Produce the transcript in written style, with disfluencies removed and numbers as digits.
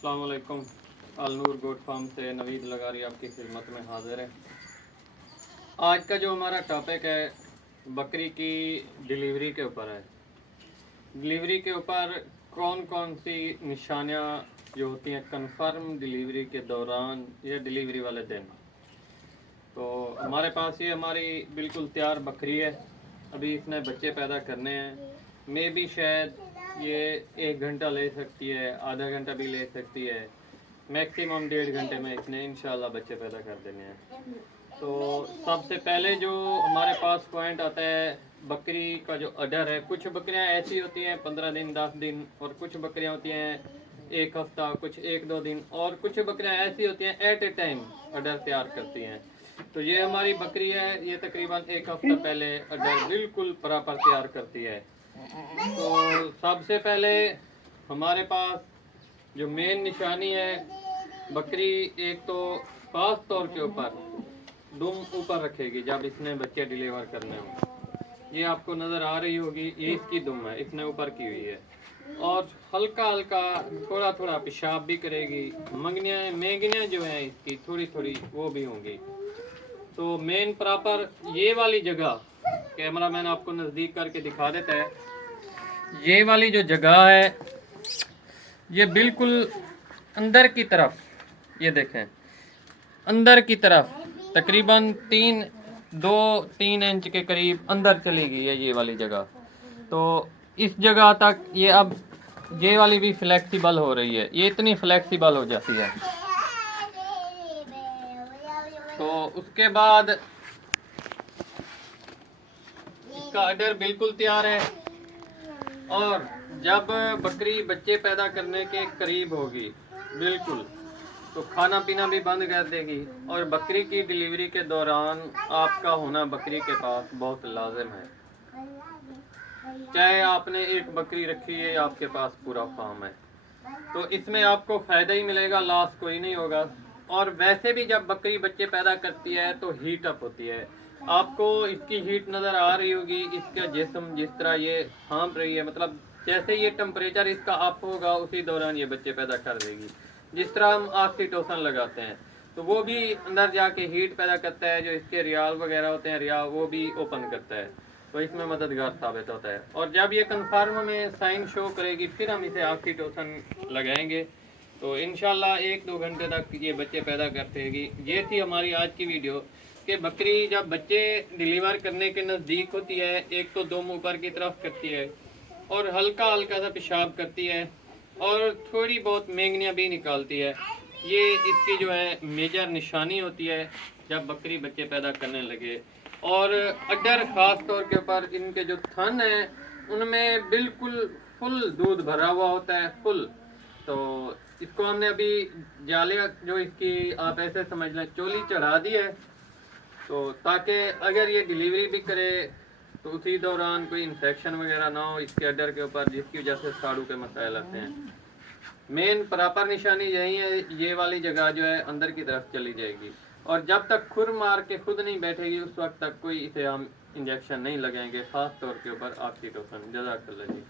अस्सलाम वालेकुम। Al Noor goat farm से नवीद लगारी आपकी खिदमत में हाजिर है। आज का जो हमारा टॉपिक है बकरी की डिलीवरी के ऊपर है। डिलीवरी के ऊपर कौन कौन सी निशानियां जो होती हैं कंफर्म डिलीवरी के दौरान या डिलीवरी वाले दिन। तो हमारे पास ये हमारी बिल्कुल तैयार बकरी है, अभी इसने बच्चे पैदा करने हैं। मे भी शायद ये 1 घंटा ले सकती है, आधा घंटा भी ले सकती है, मैक्सिमम 1.5 घंटे में इसने इंशाल्लाह बच्चे पैदा कर देने हैं। तो सबसे पहले जो हमारे पास पॉइंट आता है बकरी का जो अडर है। कुछ बकरियां ऐसी होती हैं 15 दिन 10 दिन, और कुछ बकरियां होती हैं 1 हफ्ता, कुछ 1-2 दिन, और कुछ बकरियां ऐसी होती हैं एट ए टाइम अडर तैयार करती हैं। तो ये हमारी बकरी है, ये तकरीबन 1 हफ्ता पहले अडर बिल्कुल प्रॉपर तैयार करती है। तो सबसे पहले हमारे पास जो मेन निशानी है, बकरी एक तो खास तौर के ऊपर दुम ऊपर रखेगी जब इसने बच्चे डिलीवर करने हो। ये आपको नज़र आ रही होगी, ये इसकी दुम है, इसने ऊपर की हुई है। और हल्का हल्का थोड़ा थोड़ा पेशाब भी करेगी। मेंगनियाँ जो हैं इसकी थोड़ी थोड़ी वो भी होंगी। तो मेन प्रॉपर ये वाली जगह, कैमरा मैन आपको नज़दीक करके दिखा देता है, ये वाली जो जगह है ये बिल्कुल अंदर की तरफ, ये देखें अंदर की तरफ तकरीबन 2-3 इंच के करीब अंदर चली गई है ये वाली जगह। तो इस जगह तक ये अब ये वाली भी फ्लेक्सिबल हो रही है, ये इतनी फ्लेक्सिबल हो जाती है। तो उसके बाद इसका अडर बिल्कुल तैयार है। और जब बकरी बच्चे पैदा करने के करीब होगी बिल्कुल, तो खाना पीना भी बंद कर देगी। और बकरी की डिलीवरी के दौरान आपका होना बकरी के पास बहुत लाजिम है। चाहे आपने एक बकरी रखी है या आपके पास पूरा फार्म है, तो इसमें आपको फ़ायदा ही मिलेगा, लॉस कोई नहीं होगा। और वैसे भी जब बकरी बच्चे पैदा करती है तो हीट अप होती है, आपको इसकी हीट नज़र आ रही होगी। इसका जिस्म जिस तरह ये हाँप रही है, मतलब जैसे ये टेम्परेचर इसका अप होगा उसी दौरान ये बच्चे पैदा कर देगी। जिस तरह हम ऑक्सीटोसिन लगाते हैं तो वो भी अंदर जाके हीट पैदा करता है, जो इसके रियाल वगैरह होते हैं, रिया वो भी ओपन करता है, तो इसमें मददगार साबित होता है। और जब ये कंफर्म में साइन शो करेगी फिर हम इसे ऑक्सीटोसिन लगाएंगे, तो इंशाल्लाह 1-2 घंटे तक ये बच्चे पैदा कर देगी। ये थी हमारी आज की वीडियो कि बकरी जब बच्चे डिलीवर करने के नज़दीक होती है, एक तो दुम ऊपर की तरफ करती है और हल्का हल्का सा पेशाब करती है और थोड़ी बहुत मेंगनियाँ भी निकालती है। ये इसकी जो है मेजर निशानी होती है जब बकरी बच्चे पैदा करने लगे। और अडर ख़ास तौर के ऊपर इनके जो थन हैं उनमें बिल्कुल फुल दूध भरा हुआ होता है, फुल। तो इसको हमने अभी जाले जो इसकी आप ऐसे समझ लें चोली चढ़ा दी है, तो ताकि अगर ये डिलीवरी भी करे तो उसी दौरान कोई इन्फेक्शन वगैरह ना हो इसके अडर के ऊपर, जिसकी वजह से साड़ू के मसाइल आते हैं। मेन प्रॉपर निशानी यही है, ये वाली जगह जो है अंदर की तरफ चली जाएगी। और जब तक खुर मार के खुद नहीं बैठेगी उस वक्त तक कोई इसे हम इंजेक्शन नहीं लगाएंगे, ख़ास तौर के ऊपर ऑक्सीटोसिन। जज़ाकल्लाह जी।